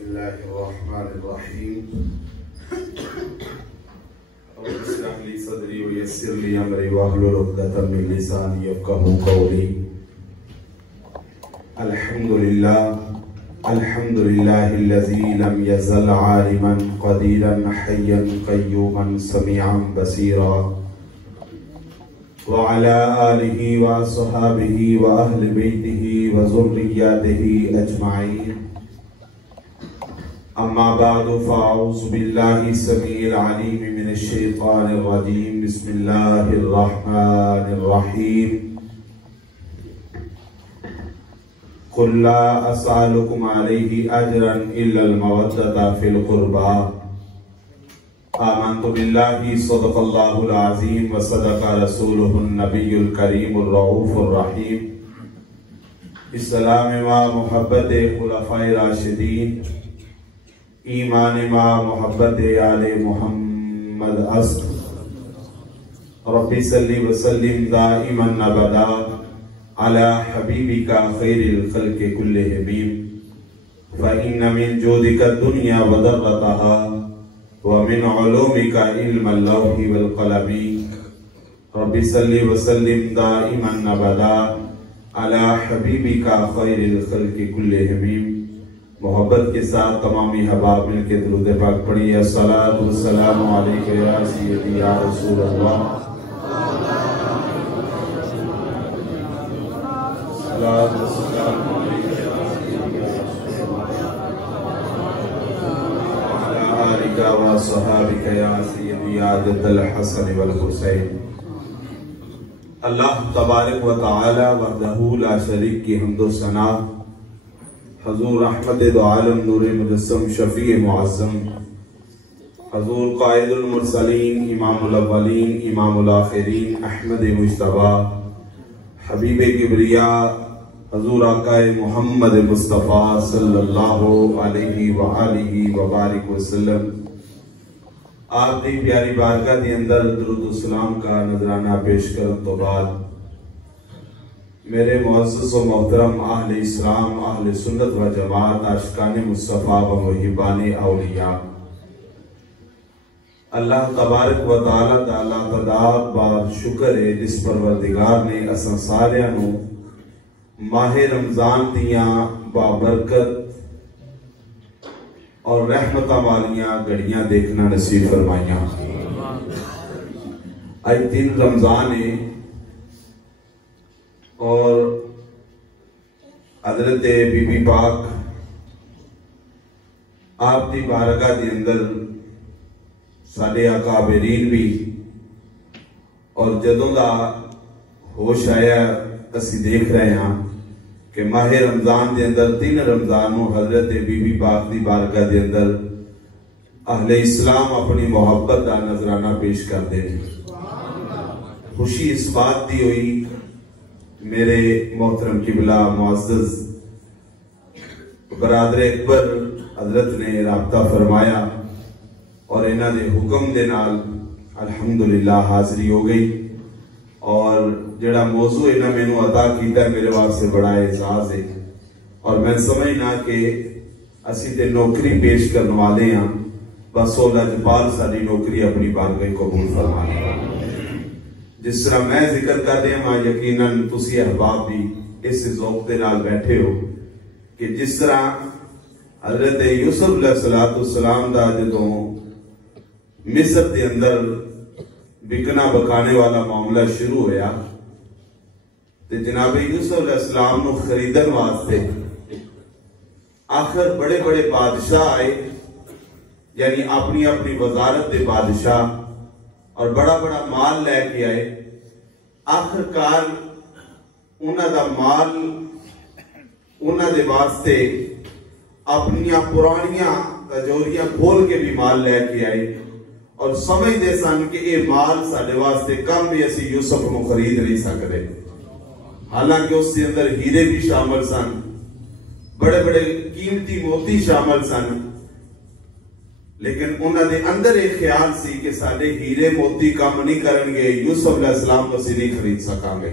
بسم الله الرحمن الرحيم رب اشرح لي صدري ويسر لي امري واحلل عقدة من لساني يفقهوا قولي الحمد لله الذي لم يزل عالما قديرا حيا قيوما سميعا بصيرا وعلى آله وصحابه وأهل بيته وذرياته أجمعين أما بعد فأعوذ بالله السميع العليم من الشيطان الرجيم بسم الله الرحمن الرحيم قل لا أسألكم عليه أجرا إلا المودة في القربى آمنت بالله صدق الله العظيم وصدق رسوله النبي الكريم الرؤوف الرحيم اسلام ما محبت خلفاء راشدین ایمان ما محبت آل محمد اصل ربی صلی وسلم دائما ابدا على حبیبک خیر الخلق كلهم فإن من جودك الدنيا وضرتها ومن علومك علم اللوح والقلم رب صل وسلم دائما ابدا على حبیبک خیر الخلق كلهم محبت کے ساتھ تمامی حباب مل کے درود پاک پڑھیے الصلاۃ والسلام علیک یا سیدی یا رسول اللہ الصلاۃ والسلام علیک یا سیدی یا رسول اللہ وعلی آلک وصحابک یا سیدی یا جد الحسن والحسین۔ اللہ تبارک و تعالی وحدہ لا شریک کی حمد و ثنا، حضور رحمت دو عالم نور مجسم شفیع معظم، حضور قائد المرسلین امام الاولین امام الآخرین احمد مجتبیٰ حبیب کبریاء حضور آقا محمد مصطفیٰ صلی اللہ علیہ وآلہ وبارک وسلم، آپ دی پیاری بارگاہ دی اندر درود و سلام کا نذرانہ پیش کرن تو بعد میرے معزز و محترم اہل اسلام، اہل سنت و جماعت، عاشقان مصطفیٰ و محبان اولیاء، اللہ تبارک و تعالی تعالی تدار بار شکر ہے جس پروردگار نے اساں ساریاں نو ماہ رمضان دیاں بابرکت اور رحمتہ والیاں گھڑیاں دیکھنا نصیب فرمائیاں۔ آج 3 رمضان ہے اور حضرت بی بی پاک آپ دی بارگاہ دی اندر ساڈے اکابرین بھی اور جدوں دا ہوش آیا اسی دیکھ رہے ہیں کہ ماہ رمضان دے اندر 3 رمضانوں حضرت بی بی پاک دی بارگاہ دے اندر اہل اسلام اپنی محبت دا نذرانہ پیش کر دے۔ خوشی اس بات دی ہوئی میرے محترم قبلہ معزز برادر اکبر حضرت نے رابطہ فرمایا اور انہاں دے حکم دے نال الحمدللہ حاضری ہو گئی، اور جڑا موضوع انہاں میں نو عطا کیتا ہے میرے واسطے بڑا اعزاز ہے، اور میں سمجھنا کہ اسی تے نوکری پیش کرنے والے ہیں، بس اللہ جبال ساری نوکری اپنی بارگاہ قبول فرمائے۔ جس طرح میں ذکر کر رہے ہیں یقیناً تسی احباب بھی اس ذوق دے نال بیٹھے ہو کہ جس طرح حضرت یوسف علیہ السلام دا جدوں مصر دے اندر بکنا بکانے والا معاملہ شروع ہویا تے جناب یوسف علیہ السلام نو خریدن واسطے آخر بڑے بڑے بادشاہ آئے، یعنی اپنی اپنی وزارت دے بادشاہ، اور بڑا بڑا مال لے کے آئے۔ آخر کار انہاں دا مال انہاں دے واسطے اپنیاں پرانیاں تجوریاں کھول کے بھی مال لے کے آئے، اور سمجھ دے سن کہ یہ مال ساڈے واسطے کم بھی اسی یوسف نو خرید نہیں سکتے، حالانکہ اس کے اندر ہیرے بھی شامل سن، بڑے بڑے قیمتی موتی شامل سن، لیکن انہاں دے اندر ایک خیال سی کہ ساڈے ہیرے موتی کام نہیں کرن گے، یوسف علیہ السلام کو اسی نہیں خرید سکاں گے۔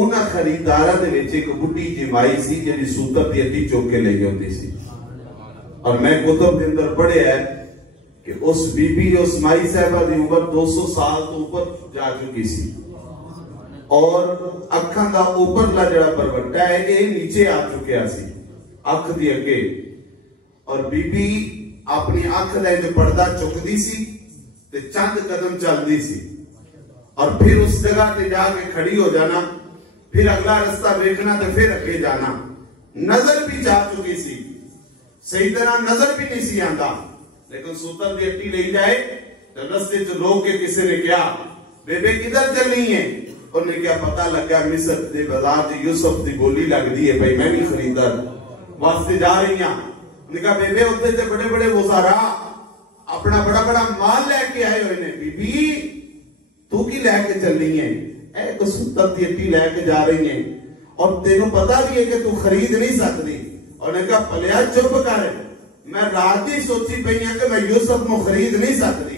انہاں خریداراں دے وچ ایک بڈھی جی مائی سی جڑی سوتر دی اڈی چوک کے لے ہوندی سی، اور میں کتب کے اندر پڑھے ہے کہ اس بی بی اس مائی صاحبہ دی عمر 200 سال تو اوپر جا چکی سی اور اکھاں دا اوپر لا جڑا پروٹا ہے یہ نیچے آ چکیا سی اکھ دی اگے اور بی بی اپنی اکھ دے جو پردہ چکدی سی تے چند قدم چلدی سی اور پھر اس جگہ تے جا کے کھڑی ہو جانا پھر اگلا رستہ دیکھنا تے پھر اگے جانا نظر بھی جا چکی سی صحیح طرح نظر بھی نہیں سی آندا لیکن سوتر دی اٹی لے جائے تو رستے جو لوگ کے کسی نے کیا بیبے کدھر چلنی ہے انہوں نے کیا پتہ لگا مصر دے بازار جی یوسف دی بولی لگ دی ہے بھائی میں بھی خریدار واسطے جا رہی ہیں انہوں نے کہا بیبے ہوتے تھے بڑے بڑے وزراء اپنا بڑا بڑا مال لے کے آئے ہوئے نے بی بی تو کی لے کے چلنی ہے اے تو سوتر دی اٹی لے کے جا رہی ہیں اور تینوں پتا بھی ہے کہ تو خرید نہیں سکتی اور نے کہا پلیا چپ کر میں رات ہی سوچی پئی ہوں کہ میں یوسف کو خرید نہیں سکتی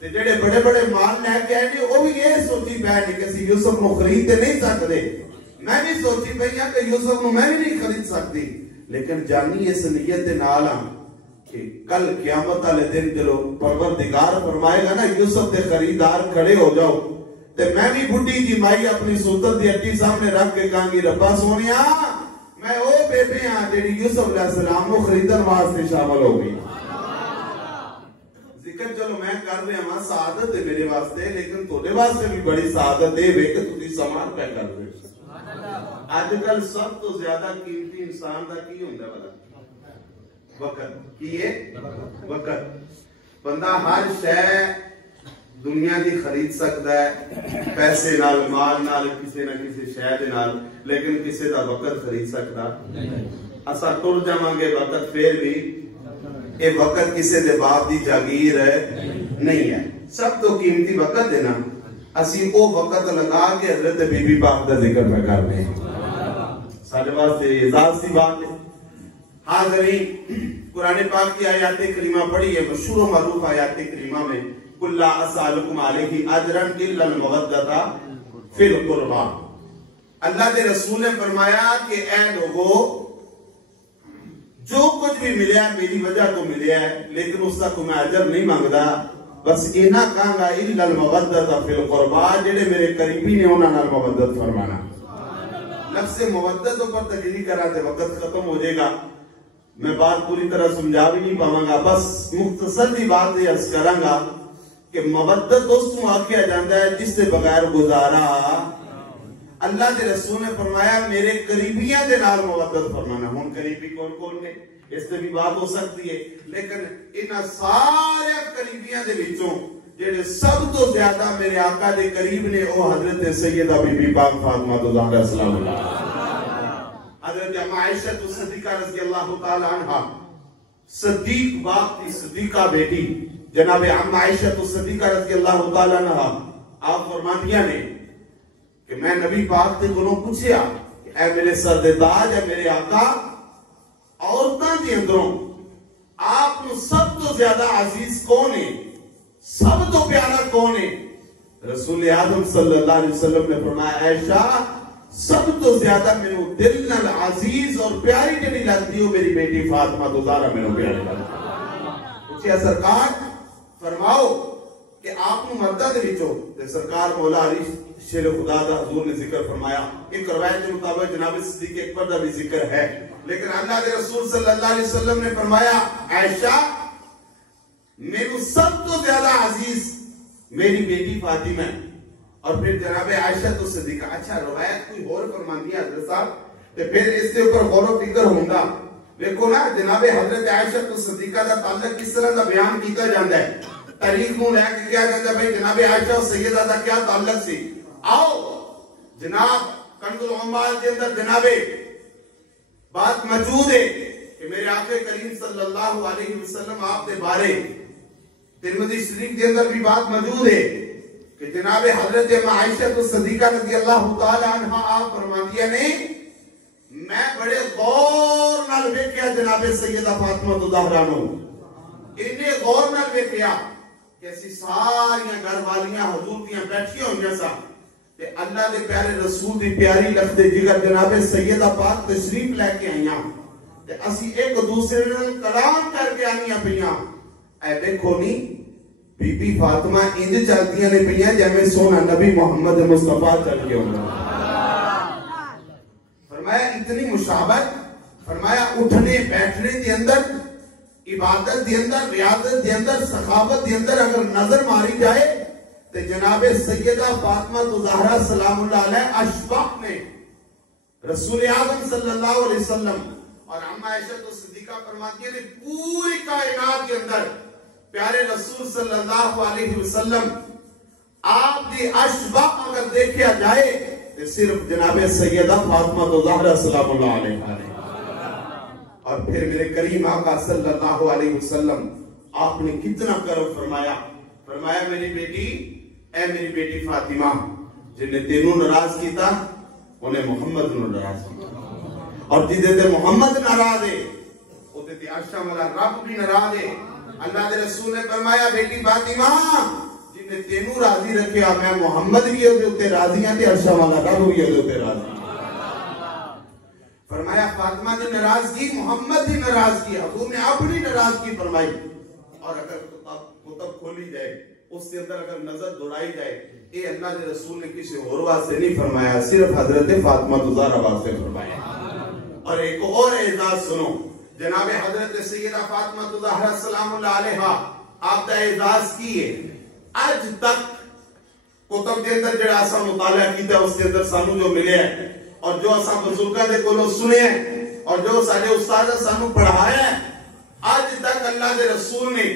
تے جڑے بڑے بڑے مال لے کے آئے نے وہ بھی یہ سوچی پئی کہ اسی یوسف کو خرید نہیں سکتے میں بھی سوچی پئی ہوں کہ یوسف کو میں بھی نہیں خرید سکتی لیکن جانی اس نیت نال کہ کل قیامت والے دن جلو پروردگار فرمائے گا نا یوسف دے خریدار کھڑے ہو جاؤ تے میں بھی بڈھی جی مائی اپنی سوتر دی اٹی سامنے رکھ کے کہاں گی ربا سونیا میں او بیبے ہاں جیڑی یوسف علیہ السلام کو خریدن واسطے شامل ہو گئی ذکر چلو میں کر رہے ہاں سعادت ہے میرے واسطے لیکن تھوڑے واسطے بھی بڑی سعادت ہے کہ تسی سامان پہ کر رہے آج کل سب تو زیادہ قیمتی انسان دا کی ہوندا والا وقت کی ہے وقت بندہ ہر شے دنیا دی خرید سکتا ہے پیسے نال مال نال کسی نہ کسی شے دے نال لیکن کسی دا وقت خرید سکتا اسا ٹر جاواں گے وقت پھر بھی اے وقت کسی دے باپ دی جاگیر نہیں ہے سب تو قیمتی وقت ہے نا اسی او وقت لگا کے حضرت بی بی پاک دا ذکر میں کر رہے ہیں سارے واسطے اعزاز کی بات ہے حاضرین قرآن پاک کی آیات کریمہ پڑھی ہے مشہور و معروف آیات کریمہ میں قُلْ لَا أَسْأَلُكُمْ عَلَيْهِ أَجْرًا إِلَّا الْمَوَدَّةَ فِي الْقُرْبَى اللہ کے رسول نے فرمایا کہ اے لوگو جو کچھ بھی ملیا میری وجہ تو ملیا ہے لیکن اس کا کوئی اجر نہیں مانگدا بس اینا کہاں گا إِلَّا الْمَوَدَّةَ فِي الْقُرْبَى جڑے میرے قریبی نے انہاں نال مودت فرمانا لفظ مودت پر تجلی کرا تے وقت ختم ہو جائے گا میں بات پوری طرح سمجھا بھی نہیں پاواں گا بس مختصر دی بات یہ عرض کراں گا کہ مودت اس کو آکھیا جاندہ ہے جس سے بغیر گزارا اللہ کے رسول نے فرمایا میرے قریبیاں دے نال مودت فرمانا ہون قریبی کون کون نے اس سے بھی بات ہو سکتی ہے لیکن انہاں سارے قریبیاں دے وچوں جڑے سب تو زیادہ میرے آقا دے قریب نے وہ حضرت سیدہ بی بی پاک فاطمہ زہرا سلام اللہ حضرت عائشہ صدیقہ رضی اللہ تعالی عنہ صدیق باپ کی صدیقہ بیٹی جناب عم عائشہ صدیقہ رضی اللہ تعالی عنہ آپ فرماندیاں نے کہ میں نبی پاک تے کولوں پوچھیا کہ اے میرے سر تاج ہے میرے آقا عورتاں دے اندروں آپ کو سب تو زیادہ عزیز کون ہے سب تو پیارا کون ہے رسول اعظم صلی اللہ علیہ وسلم نے فرمایا عائشہ سب تو زیادہ میرے دل نال عزیز اور پیاری جڑی لگتی ہو میری بیٹی فاطمہ زہرا میرے پیاری لگتی پوچھیا سرکار فرماؤ کہ آپ کو مردہ دے وچوں تے سرکار مولا علی شیر خدا دا حضور نے ذکر فرمایا ایک روایت کے مطابق جناب صدیق اکبر دا بھی ذکر ہے لیکن اللہ کے رسول صلی اللہ علیہ وسلم نے فرمایا عائشہ میرے سب تو زیادہ عزیز میری بیٹی فاطمہ ہے اور پھر جناب عائشہ تو صدیقہ اچھا روایت کوئی اور فرماندی ہے حضرت صاحب تے پھر اس کے اوپر غور و فکر ہوندہ دیکھو نا جناب حضرت عائشہ تو صدیقہ دا تعلق کس طرح دا بیان کیتا جاندہ ہے تاریخ میں لے کے کیا جاندہ ہے بھائی جناب عائشہ اور سیدہ دا کیا تعلق سی آؤ جناب کنز العمال کے اندر جناب بات موجود ہے کہ میرے آقا کریم صلی اللہ علیہ وسلم آپ دے بارے ترمذی شریف کے اندر بھی بات موجود ہے کہ جناب حضرت عائشہ صدیقہ رضی اللہ تعالی عنہ آپ فرماندیاں نے میں بڑے غور نال ویکھیا جناب سیدہ فاطمہ زہرا نو انہیں غور نال ویکھیا کہ اسی ساریاں گھر والیاں حضور دیاں بیٹھیاں ہوئیاں سا کہ اللہ دے پیارے رسول دی پیاری لفظ جگر جناب سیدہ پاک تشریف لے کے آئیاں تے اسی ایک دوسرے نال کلام کر کے آنیاں پیاں اے دیکھو نہیں بی بی فاطمہ انج چلدیاں نے پیاں جیویں سونا نبی محمد مصطفیٰ چل کے ہونا. فرمایا اتنی مشابہت, فرمایا اٹھنے بیٹھنے دے اندر, عبادت دے اندر, ریاضت دے اندر, سخاوت دے اندر اگر نظر ماری جائے تو جناب سیدہ فاطمہ زہرا سلام اللہ علیہ اشباح نے رسول اعظم صلی اللہ علیہ وسلم اور اما عائشہ صدیقہ فرماتی ہیں پوری کائنات کے اندر پیارے رسول صلی اللہ علیہ وسلم آپ دی اشباح اگر دیکھا جائے تو صرف جناب سیدہ فاطمہ زہرا سلام اللہ علیہ. اور پھر میرے کریم آقا صلی اللہ علیہ وسلم آپ نے کتنا کرم فرمایا. فرمایا میری بیٹی, اے میری بیٹی فاطمہ, جن نے تینوں ناراض کیتا انہیں محمد نو ناراض کیتا, اور جدے تے محمد ناراض ہے اوتے تے عرش والا رب بھی ناراض ہے. اللہ دے رسول نے فرمایا بیٹی فاطمہ جن نے تینوں راضی رکھیا میں محمد بھی اوتے راضی ہاں تے عرش والا رب بھی اوتے راضی. فرمایا فاطمہ نے ناراضگی محمد نے ناراضگی, حضور نے اپنی ناراضگی فرمائی. اور اگر کتب کھولی جائے اس کے اندر اگر نظر دوڑائی جائے اے اللہ کے رسول نے کسی اور واسطے نہیں فرمایا, صرف حضرت فاطمہ زہرا واسطے فرمایا. اور ایک اور اعزاز سنو, جناب حضرت سیدہ فاطمہ زہرا سلام اللہ علیہ آپ دا اعزاز کیے اج تک کتب کے اندر جڑا اسا مطالعہ کیتا اس کے اندر سانو جو ملے ہے اور جو اسا بزرگاں دے کولوں سنے ہیں اور جو سارے استاد سانو پڑھایا ہے, آج تک اللہ دے رسول نے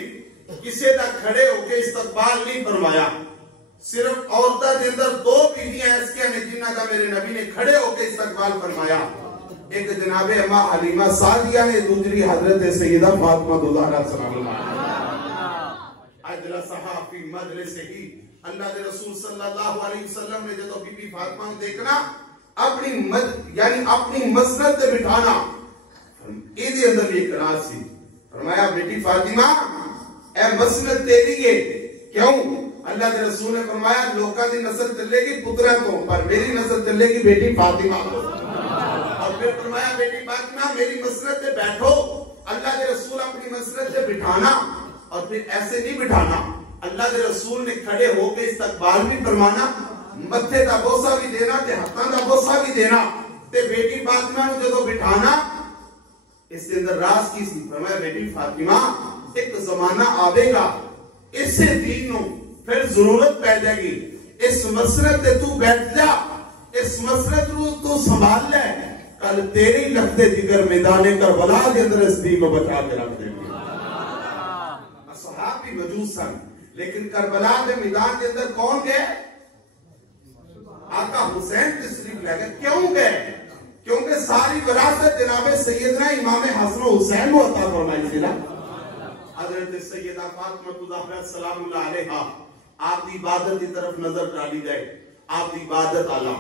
کسی دا کھڑے ہو کے استقبال نہیں فرمایا. صرف عورتاں دے اندر دو بیویاں ایسیاں نے جنہاں دا میرے نبی نے کھڑے ہو کے استقبال فرمایا. ایک جناب اما حلیمہ سعدیہ نے, دوسری حضرت سیدہ فاطمہ زہرا سلام اللہ علیہا. اجلسہا فی مجلسہ, اللہ دے رسول صلی اللہ علیہ وسلم نے جدو بی بی فاطمہ کو دیکھنا اپنی مسند تے بٹھانا ایدی اندر یہ قرار سی. فرمایا بیٹی فاطمہ اے مسند تیری ہے, کیوں؟ اللہ کے رسول نے فرمایا لوکاں دی نسل چلے گی پترہ تو, پر میری نسل چلے گی بیٹی فاطمہ کو. اور پھر فرمایا بیٹی فاطمہ میری مسند تے بیٹھو. اللہ کے رسول اپنی مسند تے بٹھانا, اور پھر ایسے نہیں بٹھانا, اللہ کے رسول نے کھڑے ہو کے استقبال بھی فرمانا, متھے دا بوسہ بھی دینا تے ہاتھاں دا بوسہ بھی دینا. تے بیٹی فاطمہ نو جدو بٹھانا اس کے اندر راز کی سی. فرمایا بیٹی فاطمہ ایک زمانہ آوے گا اسے دین نو پھر ضرورت پہ جائے گی, اس مسرت تے تو بیٹھ جا, اس مسرت رو تو سنبھال لے, کل تیری لختے جگر میدان کربلا کے اندر اس دین کو بچا کے رکھ دیں گے. اصحاب بھی موجود سن لیکن کربلا کے میدان کے اندر کون گئے؟ آقا حسین تشریف لے گئے. کیوں گئے؟ کیونکہ ساری وراثت جناب سیدنا امام حسن و حسین کو عطا فرمائی تھی نا. حضرت سیدہ فاطمہ زہرا سلام اللہ علیہا آپ کی عبادت کی طرف نظر ڈالی جائے. آپ کی عبادت آلہ,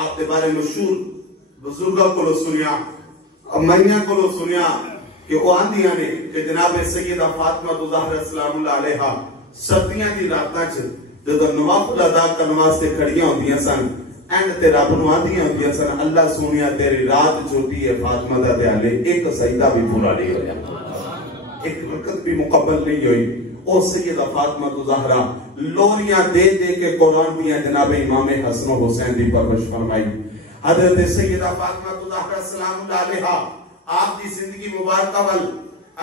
آپ کے بارے مشہور بزرگوں کو سنیا, امیاں کو سنیا کہ وہ آندیاں نے کہ جناب سیدہ فاطمہ زہرا سلام اللہ علیہا سردیاں دی راتاں چ جدو نوافل ادا کرنے واسطے کھڑیاں ہوندیاں سن, اینڈ تے رب نو آندیاں ہوندیاں سن اللہ سونیا تیری رات چھوٹی ہے فاطمہ دا دیالے ایک سجدہ بھی پورا نہیں ہویا, ایک رکعت بھی مقبل نہیں ہوئی. او سیدہ فاطمہ زہرا لوریاں دے دے کے قرآن دیا جناب امام حسن و حسین دی پرورش فرمائی. حضرت سیدہ فاطمہ زہرا سلام اللہ علیہا آپ کی زندگی مبارکہ وال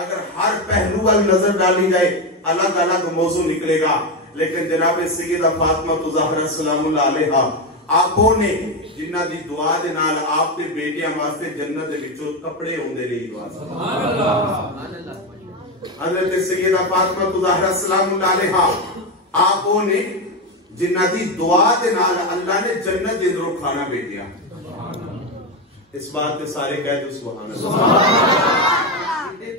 اگر ہر پہلو وال نظر ڈالی جائے الگ الگ موضوع نکلے گا, لیکن جناب سیدہ فاطمہ زہرا سلام اللہ علیہا آپوں نے جنہ دی دعا دے نال آپ کے بیٹیاں واسطے جنت دے وچوں کپڑے ہوندے رہی دعا. سبحان اللہ. حضرت سیدہ فاطمہ زہرا سلام اللہ علیہا آپوں نے جنہ دی دعا دے نال اللہ نے جنت دے اندروں کھانا بھیجیا. اس بات کے سارے کہہ دو سبحان اللہ.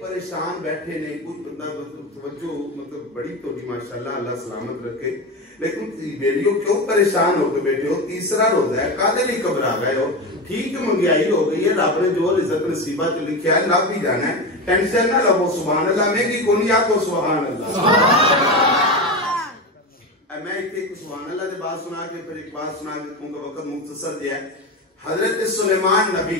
پریشان بیٹھے نہیں, کچھ بندہ توجہ مطلب بڑی تو دی ماشاءاللہ اللہ سلامت رکھے, لیکن بیٹیوں کیوں پریشان ہو کے بیٹھے ہو؟ تیسرا روزہ ہے, کادے نہیں گھبرا گئے ہو؟ ٹھیک منگیائی ہو گئی ہے, رب نے جو رزق نصیبہ جو لکھا ہے لب بھی جانا ہے, ٹینشن نہ لو. سبحان اللہ. مہنگی کونی آپ کو سبحان اللہ. میں ایک سبحان اللہ دے بات سنا کے پھر ایک بات سنا کے کیونکہ وقت مختصر دیا ہے. حضرت سلیمان نبی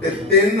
3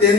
3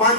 5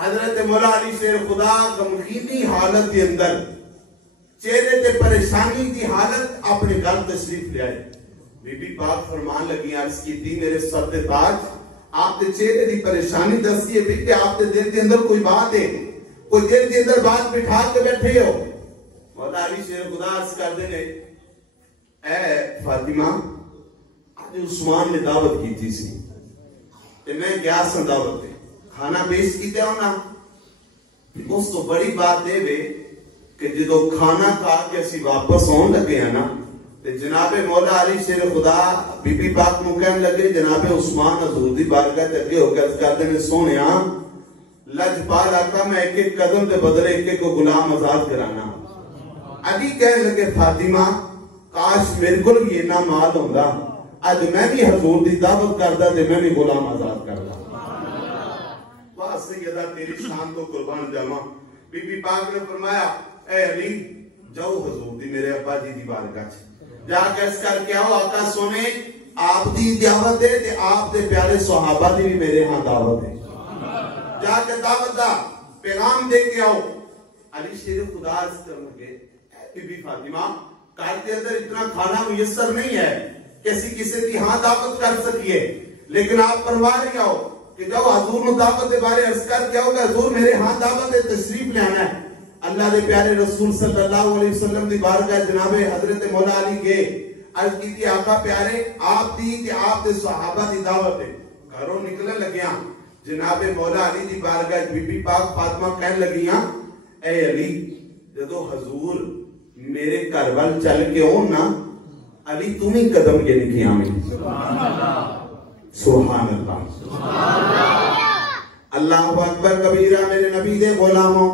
حضرت مولا علی شیر خدا غمگینی حالت کے اندر چہرے تے پریشانی کی حالت اپنے گھر تشریف لے آئے. بی بی پاک فرمان لگی عرض کی تھی میرے سر تے تاج آپ تے چہرے دی پریشانی دسی ہے بھی کہ آپ تے دل کے اندر کوئی بات ہے, کوئی دل کے اندر بات بٹھا کے بیٹھے ہو. مولا علی شیر خدا عرض کر دے نے اے فاطمہ آج عثمان نے دعوت کی تھی سی تے میں گیا سن دعوت تے کھانا پیش کیتے ہو نا. اس تو بڑی بات دے وے کہ جدو کھانا کھا کے اسی واپس ہون لگے ہیں نا تے جناب مولا علی شیر خدا بی بی پاک نو کہن لگے جناب عثمان حضور دی بارگاہ تے اگے ہو کے عرض کردے نے سونیا لجپال آقا میں ایک ایک قدم دے بدلے ایک ایک کو غلام آزاد کرانا. علی کہن لگے فاطمہ کاش میرے کو بھی اتنا مال ہوندا اج میں بھی حضور دی دعوت کردا تے میں بھی غلام آزاد کردا. واہ سیدہ تیری شان تو قربان جاواں. بی بی پاک نے فرمایا اے علی جاؤ حضور دی میرے ابا جی دی بارگاہ چ جا کے اس کر کے آؤ آقا سونے آپ دی دعوت ہے تے آپ دے پیارے صحابہ دی بھی میرے ہاں دعوت ہے. جا کے دعوت دا پیغام دے کے آؤ. علی شیر خدا عرض کرنے لگے اے بی بی فاطمہ گھر کے اندر اتنا کھانا میسر نہیں ہے کسی کی ہاں دعوت کر سکیے, لیکن آپ پرواہ نہیں آؤ کہ جاؤ حضور نو دعوت دے بارے عرض کر کے آؤ کہ حضور میرے ہاں دعوت ہے تشریف لے آنا ہے. اللہ دے پیارے رسول صلی اللہ علیہ وسلم دی بارگاہ جناب حضرت مولا علی گئے عرض کی تھی آقا پیارے آپ دی کہ آپ دے صحابہ دی دعوت ہے. گھروں نکلنے لگیاں جناب مولا علی دی بارگاہ بی بی پاک فاطمہ کہن لگیاں اے علی جدو حضور میرے گھر وال چل کے ہون نا علی تم ہی قدم کے نکیاں میں سبحان اللہ اللہ اکبر کبیرہ. میرے نبی دے غلاموں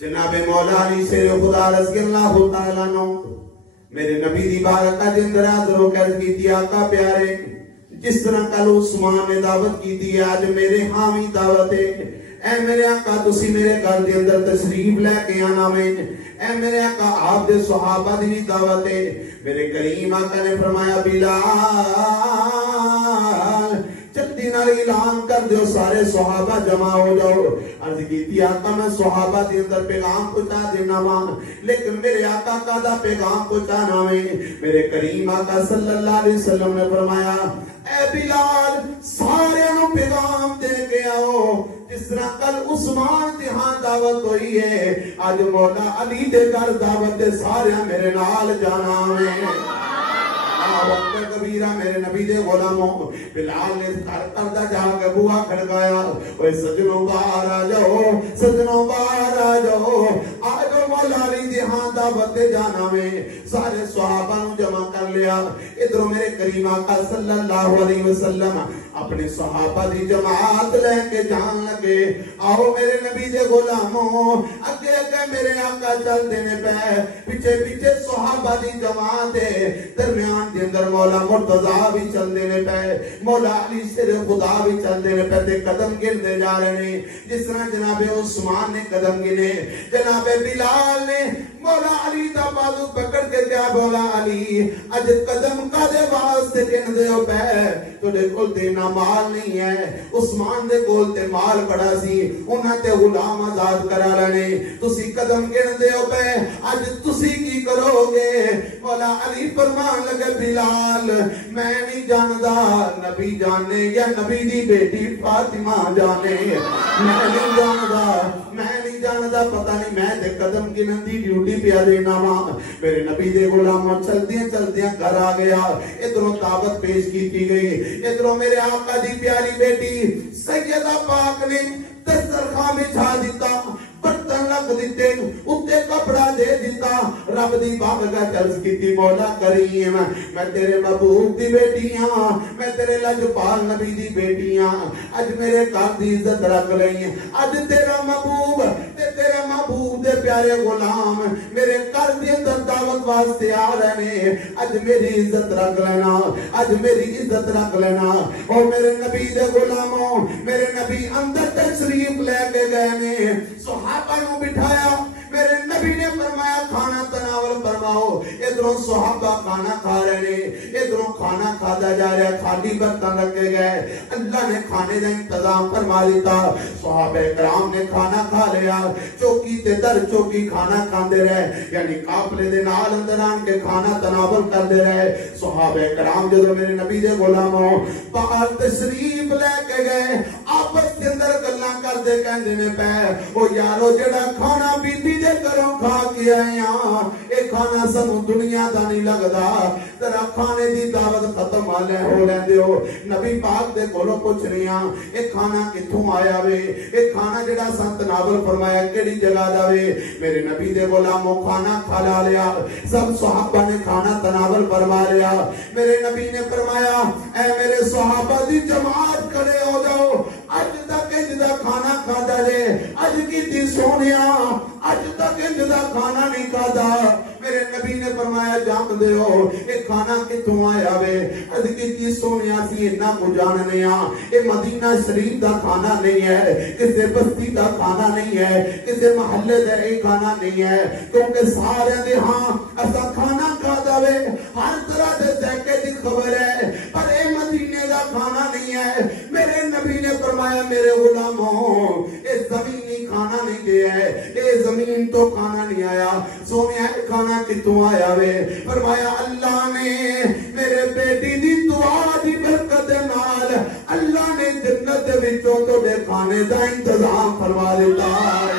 جناب مولا علی شیر خدا رضی اللہ تعالیٰ نو میرے نبی دی بارکہ دے اندر حاضر ہو کر کی تھی آقا پیارے جس طرح کل عثمان نے دعوت کی تھی آج میرے حامی دعوت ہے. اے میرے آقا تسی میرے گھر دے اندر تشریف لے کے آنا میں اے میرے آقا آپ دے صحابہ دی دعوت ہے. میرے کریم آقا نے فرمایا بلال جلدی نال اعلان کر دیو سارے صحابہ جمع ہو جاؤ. عرض کی تھی آقا میں صحابہ دے اندر پیغام پہنچا دینا مان لیکن میرے آقا کا دا پیغام پہنچانا میں میرے کریم آقا صلی اللہ علیہ وسلم نے فرمایا اے بلال سارے نو پیغام دے کے آؤ جس طرح کل عثمان دی ہاں دعوت ہوئی ہے آج مولا علی دے گھر دعوت دے سارے میرے نال جانا میں. وقت کبیرہ میرے نبی دے غلاموں بلال نے کردہ جا کے بوا کھڑکایا اوے سجنوں باہر آ جاؤ سجنوں باہر آ جاؤ آج مولا علی دی ہاں دعوت دے جانا میں. سارے صحابہ نو جمع کر لیا. ادھر میرے کریم آقا صلی اللہ علیہ وسلم اپنے صحابہ دی جماعت لے کے جان لگے. آؤ میرے نبی دے غلاموں اگے اگے میرے آقا چل دینے پہ پیچھے پیچھے صحابہ دی جماعت ہے درمیان دے اندر مولا مرتضیٰ بھی چل دینے پہ مولا علی شیر خدا بھی چل دینے پہ تے قدم گرتے جا رہے ہیں جس طرح جناب عثمان نے قدم گنے جناب بلال نے مولا علی دا بازو پکڑ کے کیا بولا علی اج قدم کا دے واسطے گن دے ہو پہ تو دے کول تے نہ مال نہیں ہے. عثمان دے کول تے مال بڑا سی انہاں تے غلام آزاد کرا رہے تسی قدم گن دے ہو پہ اج تسی کی کرو گے. مولا علی فرمان لگے بلال میں نہیں جاندا نبی جانے یا نبی دی بیٹی فاطمہ جانے میں نہیں جاندا پتہ نہیں میں تے قدم گنن دی ڈیوٹی پیا دینا وا. میرے نبی دے غلاموں چلدیاں گھر آ گیا. ادھروں دعوت پیش کی گئی ادھروں میرے آقا دی پیاری بیٹی سیدہ پاک نے دسترخوان بچھا دیتا برتن رکھ دیتے اتے کپڑا دے دیتا. رب دی بارگاہ عرض کیتی مولا کریم میں تیرے محبوب دی بیٹی ہاں میں تیرے لجپال نبی دی بیٹی ہاں اج میرے گھر دی عزت رکھ لئی اج تیرا محبوب تے تیرا محبوب دے پیارے غلام میرے گھر دی اندر دعوت واسطے آ رہے ہیں اج میری عزت رکھ لینا اج میری عزت رکھ لینا. اور میرے نبی دے غلاموں میرے نبی اندر تشریف لے کے گئے نے صحابہ نو بٹھایا میرے نبی نے فرمایا کھانا تناول فرماؤ. ادھروں صحابہ کھانا کھا رہے ہیں، ادھروں کھانا کھادا جا رہا ہے، خالی برتن رکھے گئے، اللہ نے کھانے کا انتظام فرما دیتا، صحابہ کرام نے کھانا کھا لیا، چوکی تے در چوکی کھانا کھاندے رہے، یعنی قافلے دے نال اندر آن کے کھانا تناول کردے رہے۔ صحابہ کرام جدو میرے نبی دے غلاموں باہر تشریف لے کے گئے، آپس کے اندر گلاں کردے کہندے نے پے او یارو جڑا کھانا بی بی دے گھروں کھا کے آئے ہاں، اے کھانا سانو دنیا دا نہیں لگدا، ذرا کھانے دی دعوت ختم والے ہو لیندے ہو۔ نبی پاک دے کولوں پوچھ رہی ہاں اے کھانا کتھوں آیا وے، اے کھانا جڑا سان تناول فرمایا کیڑی جگہ دا وے؟ میرے نبی دے غلاموں کھانا کھلا لیا، سب صحابہ نے کھانا تناول فرما لیا۔ میرے نبی نے فرمایا اے میرے صحابہ دی جماعت کھڑے ہو جاؤ، اج تک انجدہ کھانا کھادا جے، اج کی تی سونیا اج تک انجدہ کھانا نہیں کھادا۔ میرے نبی نے فرمایا جان دے ہو اے کھانا کتوں آیا وے؟ اج کی تی سونیا سی اتنا کو جاننے ہاں، اے مدینہ شریف دا کھانا نہیں ہے، کسے بستی دا کھانا نہیں ہے، کسے محلے دا اے کھانا نہیں ہے، کیونکہ سارے دے ہاں ایسا کھانا کھادا وے، ہر طرح دے ذائقے دی خبر ہے، پر اے مدینے دا کھانا نہیں ہے۔ میرے نبی نے فرمایا میرے غلاموں اے زمینی کھانا نہیں گیا ہے، اے زمین تو کھانا نہیں آیا، سونیا اے کھانا کتوں آیا وے؟ فرمایا اللہ نے میرے بیٹی دی دعا دی برکت نال اللہ نے جنت وچوں تو دے کھانے دا انتظام فرما دیتا ہے۔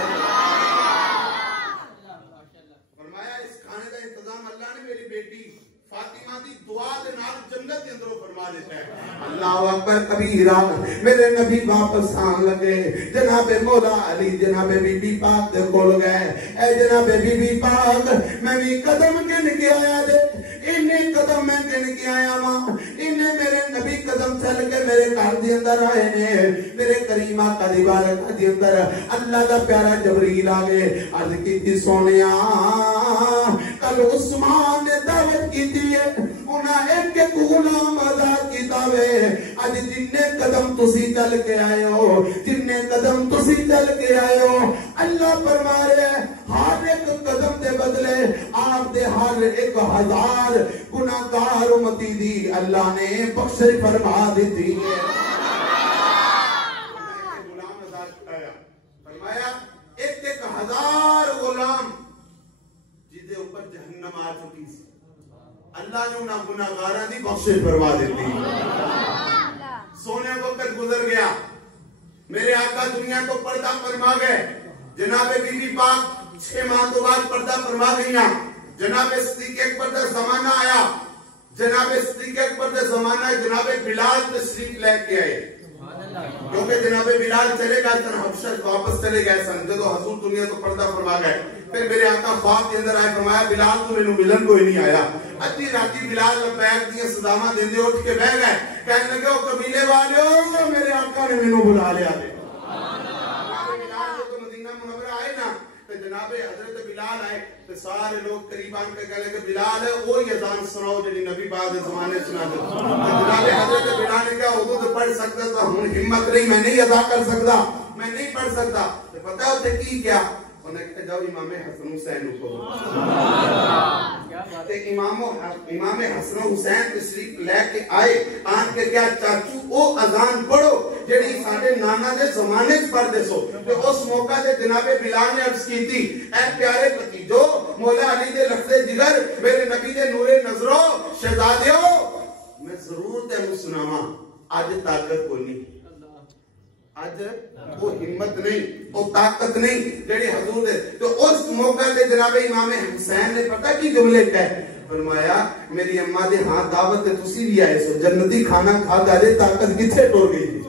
فرمایا اس کھانے دا انتظام اللہ نے میری بیٹی فاطمہ دی دعا دے نال جنت کے اندروں فرما دیتا ہے۔ اللہ اکبر کبیرہ۔ میرے نبی واپس آن لگے، جناب مولا علی جناب بی بی پاک دے کول گئے، اے جناب بی بی پاک میں بھی قدم گن کے آیا دے، انہیں قدم میں گن کے آیا ماں، انہیں میرے نبی قدم چل کے میرے گھر دی اندر آئے نے، میرے کریم آقا دی بارگاہ دی اندر اللہ دا پیارا جبریل آگے، عرض کی تھی سونیا کل عثمان نے دعوت کی تھی انہاں ایک ایک غلام آزاد کیتا وے، اج جننے قدم تسی چل کے آئے ہو، جننے قدم تسی چل کے آئے ہو، اللہ فرما رہے ہیں ہر ایک قدم دے بدلے آپ دے ہر ایک ہزار گناہگار امتی دی اللہ نے بخشش فرما دیتی ہے۔ غلام آزاد کرایا، فرمایا ایک ایک ہزار غلام جدے اوپر جہنم آ چکی سی، اللہ نے انہاں گناہگاراں دی بخشش فرما دیتی۔ سونے وقت گزر گیا، میرے آقا دنیا کو پردہ فرما گئے، جناب بی بی پاک 6 ماہ تو بعد پردہ فرما گئیاں، جناب صدیق اکبر دا زمانہ آیا، جناب صدیق اکبر دا زمانہ جناب بلال تشریف لے کے آئے، کیونکہ جناب بلال چلے گئے سن حبشہ واپس چلے گئے سن، جدو حضور دنیا تو پردہ فرما گئے، پھر میرے آقا خواب کے اندر آئے، فرمایا بلال تو مینوں ملن کوئی نہیں آیا۔ ادھی راتی بلال لبیک دیاں صداواں دیندے اٹھ کے بیٹھ گئے، کہنے لگے او قبیلے والو میرے آقا نے مینوں بلا لیا ہے۔ جناب حضرت بلال آئے تو سارے لوگ قریب آن کے کہنے کہ بلال ہے وہی اذان سناؤ جنہی نبی بعد زمانے سنا دے۔ جناب حضرت بلال نے کہا اردو تو پڑھ سکتا تھا، ہوں ہمت نہیں، میں نہیں ادا کر سکتا، میں نہیں پڑھ سکتا۔ تو پتہ ہوتے کی کیا؟ انہیں کہا جاؤ امام حسن حسین کو، امام حسن حسین تشریف لے کے آئے، آن کے کیا چاچو او اذان پڑھو جڑی ساڑھے نانا دے زمانے پڑھ دے سو۔ تو اس موقع دے جناب بلال نے عرض کی تھی اے پیارے بھتیجو مولا علی دے لفظ جگر میرے نبی دے نور نظرو شہزادیو میں ضرور تینوں سناواں، آج طاقت کوئی نہیں، آج وہ ہمت نہیں، وہ طاقت نہیں جڑی حضور دے۔ تو اس موقع دے جناب امام حسین نے پتہ کی جملے کہے، فرمایا میری اماں دے ہاں دعوت تے تسی بھی آئے سو، جنتی کھانا کھا گئے، طاقت کتھے ٹور گئی تھی۔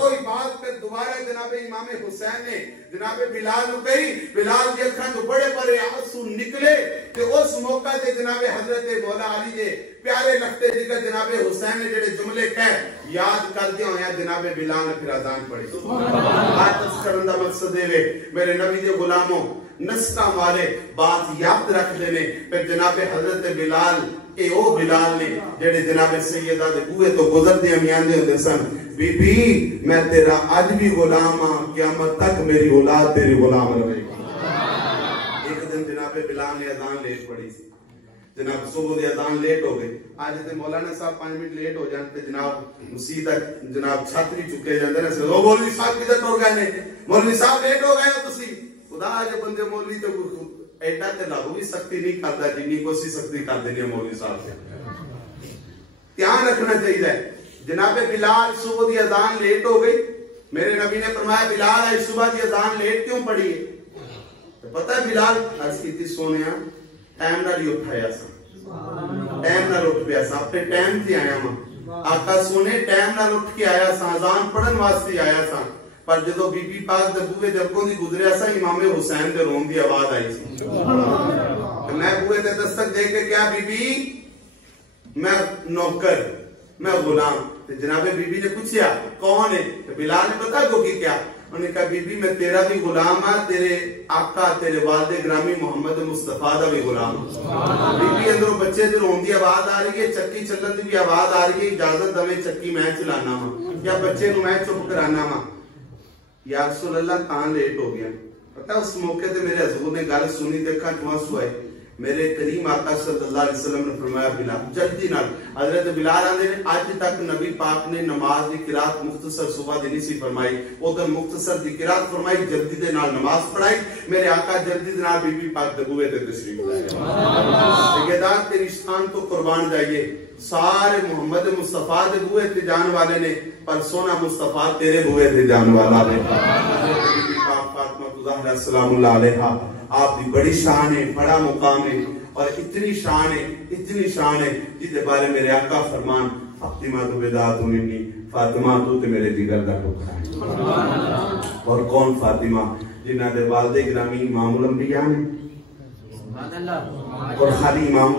وہی بات پہ دوبارہ جناب امام حسین نے جناب بلال نو کہی، بلال دی اکھاں تو بڑے بڑے آنسو نکلے، تے اس موقع دے جناب حضرت مولا علی دے پیارے لگتے جگر جناب حسین نے جڑے جملے کہے یاد کر دیا ہویا جناب بلال نے پھر اذان پڑھی۔ بات اس کرن دا مقصد ہے میرے نبی دے غلاموں نسکا مارے بات یاد رکھ دینے، پھر جناب حضرت بلال اے او بلال نے جڑے جناب سیدہ دے بوئے تو گزر دے امیان دے ہوتے سن، بی بی میں تیرا آج بھی غلام ہاں، قیامت تک میری اولاد تیری غلام رہے گی۔ ایک دن جناب بلال نے اذان لیٹ پڑھی سی جناب صبح دی اذان لیٹ ہو گئی آج تے مولانا صاحب 5 منٹ لیٹ ہو جان تے جناب مسیدہ جناب چھتری چکے جاندے نے وہ مولوی صاحب کدھر ٹر گئے نے مولوی صاحب لیٹ ہو گئے ہو تسی خدا اج بندے مولوی تے ایڈا تے لگو بھی سختی نہیں کردا جنی کوئی سختی کر دینی مولوی صاحب سے دھیان رکھنا چاہیے جناب بلال صبح دی اذان لیٹ ہو گئی میرے نبی نے فرمایا بلال آج صبح دی اذان لیٹ کیوں پڑھی ہے پتہ ہے بلال عرض کی تھی سونیا ٹائم نال ہی اٹھایا سا ٹائم نال اٹھ پیا سا اپنے ٹائم سے آیا ماں آقا سونے ٹائم نال اٹھ کے آیا سا اذان پڑھن واسطے آیا سا پر جدو بی بی پاک دے بوئے جبکوں دی گزریا سا امام حسین دے رون دی آواز آئی سی میں بوئے دے دستک دے کے کیا بی بی میں نوکر میں غلام جناب بی بی نے پوچھیا کون ہے بلال نے بتا دو کہ کیا انہوں نے کہا بی بی میں تیرا بھی غلام ہاں تیرے آقا تیرے والد گرامی محمد مصطفیٰ دا بھی غلام بی بی اندروں بچے دے رون دی آواز آ رہی ہے چکی چلن دی بھی آواز آ رہی ہے اجازت دوے چکی میں چلانا ہاں یا بچے نو میں چپ کرانا ہاں یا رسول اللہ کہاں لیٹ ہو گیا پتہ اس موقع تے میرے حضور نے گل سنی دیکھا جوان سوائے میرے کریم آقا صلی اللہ علیہ وسلم نے فرمایا بلال جلدی نال حضرت بلال آندے نے آج تک نبی پاک نے نماز دی قرات مختصر صبح دی نہیں سی فرمائی ادھر مختصر دی قرات فرمائی جلدی دے نال نماز پڑھائی میرے آقا جلدی دے نال بی بی پاک دے بوئے تے تشریف لائے سیدات تیری شان تو قربان جائیے سارے محمد مصطفیٰ دے بوئے تے جان والے نے پر سونا مصطفیٰ تیرے بوئے تے جان والا نے بی بی پاک فاطمہ زہرا سلام اللہ علیہا آپ دی بڑی شان ہے بڑا مقام ہے اور اتنی شان ہے جس کے بارے میرے آقا فرمان فاطمہ تو بدعت منی فاطمہ تو تے میرے جگر دا ٹکڑا ہے اور کون فاطمہ جنہاں دے والد گرامی امام الانبیاء نے اور خالی امام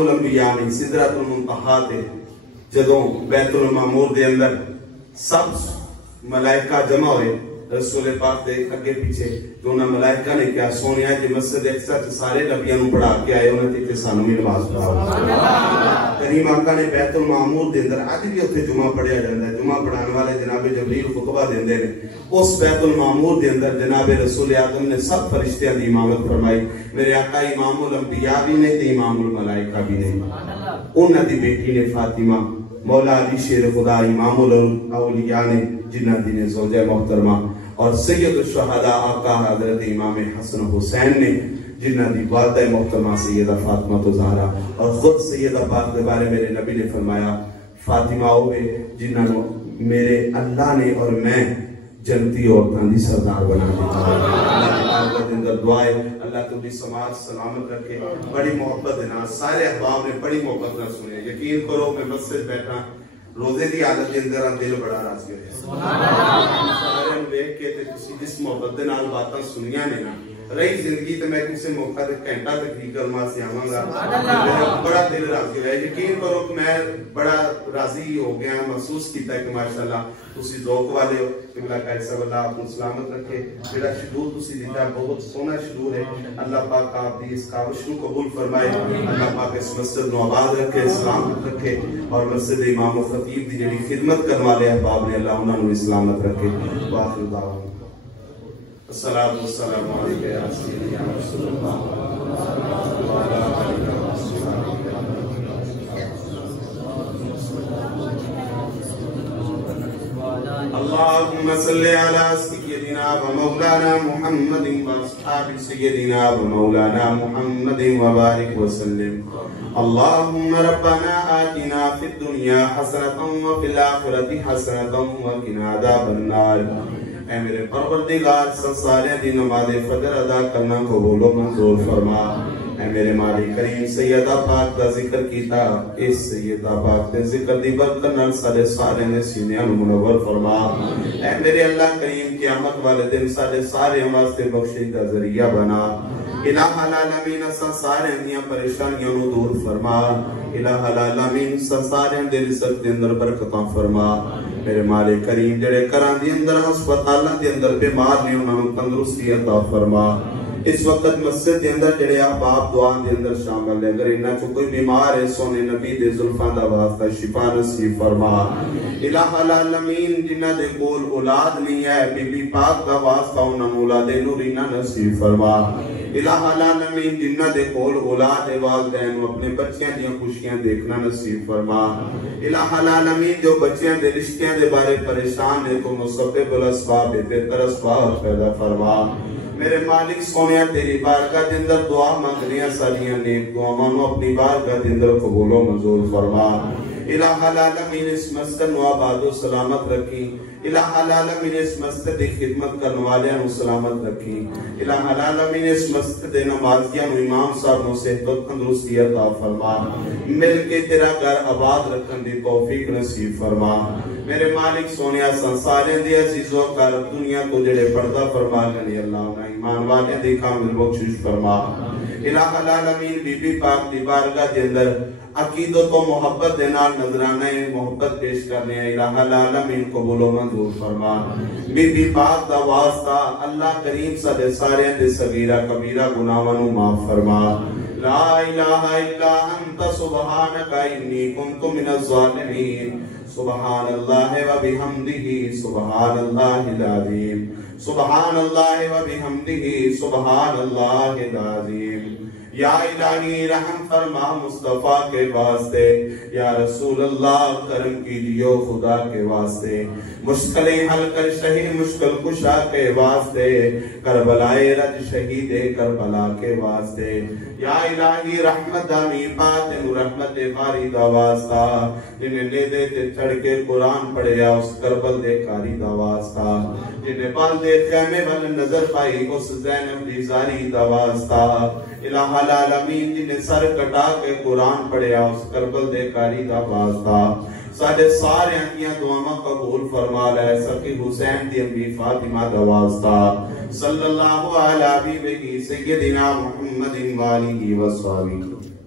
الانبیاء نے سدرۃ المنتہا تے جدوں بیت المعمور دے اندر سب ملائکہ جمع ہوئے رسول پاک دے اگے پیچھے جو انہاں ملائکہ نے کیا سونیا کہ مسجد اقصی چ سارے نبیوں نو پڑھا کے آئے انہاں تے سانو بھی نماز پڑھاؤ کریم آقا نے بیت المعمور دے اندر اج بھی اوتھے جمعہ پڑھیا جاندا ہے جمعہ پڑھان والے جناب جبریل خطبہ دیندے نے اس بیت المعمور دے اندر جناب رسول اعظم نے سب فرشتیاں دی امامت فرمائی میرے آقا امام الانبیاء بھی نے تے امام الملائکہ بھی نے انہاں دی بیٹی نے فاطمہ مولا علی شیر خدا امام الاولیاء نے جنہ دی نے زوجہ محترمہ اور سید الشہداء آقا حضرت امام حسن حسین نے جنہ دی والدہ محترمہ سیدہ فاطمہ زہرا اور خود سیدہ پاک کے بارے میرے نبی نے فرمایا فاطمہ ہوئے جنہ میرے اللہ نے اور میں جنتی عورتاں دی سردار بنا دیتا اللہ دعائے اللہ تو بھی سماج سلامت رکھے بڑی محبت دینا سارے احباب نے بڑی محبت نہ سنے یقین کرو میں مسجد بیٹھا روزے دی عادت کے اندر دل بڑا راضی ہے سارے ہم دیکھ کے تے کسی جس محبت دے نال باتاں سنیاں نے نا رہی زندگی تے میں کسی موقع تے گھنٹہ تقریر کرما سے آواں گا بڑا دل راضی ہے یقین کرو کہ میں بڑا راضی ہو گیا محسوس کیتا ہے کہ ماشاءاللہ تسی ذوق والے ہو قبلہ قائد صاحب اللہ آپ کو سلامت رکھے جڑا شیڈول تسی دیتا بہت سونا شیڈول ہے اللہ پاک آپ دی اس کاوش کو قبول فرمائے اللہ پاک اس مسجد نو آباد رکھے سلامت رکھے اور مسجد امام و خطیب دی جڑی خدمت کرنے والے احباب نے اللہ انہاں نو سلامت رکھے واخر دعوانا السلام علیکم یا سیدی یا رسول اللہ وعلی آلہ اللهم صل على سيدنا ومولانا محمد واصحاب سيدنا ومولانا محمد وبارك وسلم اللهم ربنا آتنا في الدنيا حسنة وفي الآخرة حسنة وقنا عذاب النار اے میرے پروردگار سارے دی نماز فجر ادا کرنا قبول و منظور فرما اے میرے مالک کریم سیدہ پاک دا ذکر کیتا اس سیدہ پاک دے ذکر دی برکت نال سارے نے سینیاں منور فرما اے میرے اللہ کریم قیامت والے دن سارے واسطے بخشش دا ذریعہ بنا الہ العالمین سارے دیاں پریشانیاں نو دور فرما الہ العالمین سارے دے رزق دے اندر برکتاں فرما میرے مالک کریم جڑے گھراں دے اندر ہسپتالاں دے اندر بیمار نے انہاں نوں تندرستی عطا فرما اس وقت مسجد دے اندر جڑے احباب دعا دے اندر شامل ہے، اگر انہاں چ کوئی بیمار ہے سونے نبی دے زلفاں دا واسطہ شفا نصیب فرما۔ الہ العالمین جنہاں دے کول اولاد نہیں ہے، بی بی پاک دا واسطہ انہاں نوں اولاد نورینہ نصیب فرما۔ الہ العالمین جنہاں دے کول اولاد والدین اپنے بچیاں دیاں خوشیاں دیکھنا نصیب فرما۔ الہ العالمین جو بچیاں دے رشتیاں دے بارے پریشان ہے تو مسبب الاسباب بہتر اسباب پیدا فرما۔ میرے مالک سونیا تیری بارگاہ دے اندر دعا مانگنیاں ساریاں نیک دعاواں نو اپنی بارگاہ دے اندر قبول و منظور فرما۔ الہ العالمین اس مسجد نو آباد و سلامت رکھی، الہ العالمین اس مسجد دی خدمت کرنے والیاں نو سلامت رکھی، الہ العالمین اس مسجد دے نمازیاں نو امام صاحب نو صحت و تندرستی عطا فرما، مل کے تیرا گھر آباد رکھن دی توفیق نصیب فرما۔ میرے مالک سونیا سنساریاں دی عزیزوں کر دنیا کو جڑے پردہ فرما لنی اللہ انہاں ایمان والے دی کامل بخشش فرما۔ الہ العالمین بی بی پاک دی بارگاہ دے اندر عقیدت و محبت دے نال نظرانے محبت پیش کرنے ہیں، الہ العالمین قبول و منظور فرما۔ بی بی پاک دا واسطہ اللہ کریم صدے سارے دے صغیرہ کبیرہ گناہاں نو معاف فرما۔ لا الہ الا انت سبحانک انی کنت من الظالمین۔ سبحان اللہ و بحمدہ سبحان اللہ العظیم، سبحان اللہ و بحمدہ سبحان اللہ العظیم۔ یا الہی رحم فرما مصطفیٰ کے واسطے، یا رسول اللہ کرم کیجیو خدا کے واسطے، مشکلیں حل کر شہید مشکل کشا کے واسطے، کربلائے رج شہید کربلا کے واسطے۔ یا الہی رحمت دامی پاتن رحمت باری دا واسطہ، جنہیں نیدے تے چڑھ کے قرآن پڑھیا اس کربل دے کاری دا واسطہ، جنہیں باندے خیمے وال نظر پائی اس زینب دی زاری دا واسطہ، الہ العالمین جنہیں سر کٹا کے قرآن پڑھیا اس کربل دے کاری دا واسطہ، سارے سارے انکیاں دعاں قبول فرما لے سکی حسین دی امی فاطمہ دا واسطہ، صلی اللہ علیہ وسلم سیدنا محمد والی و صحابہ۔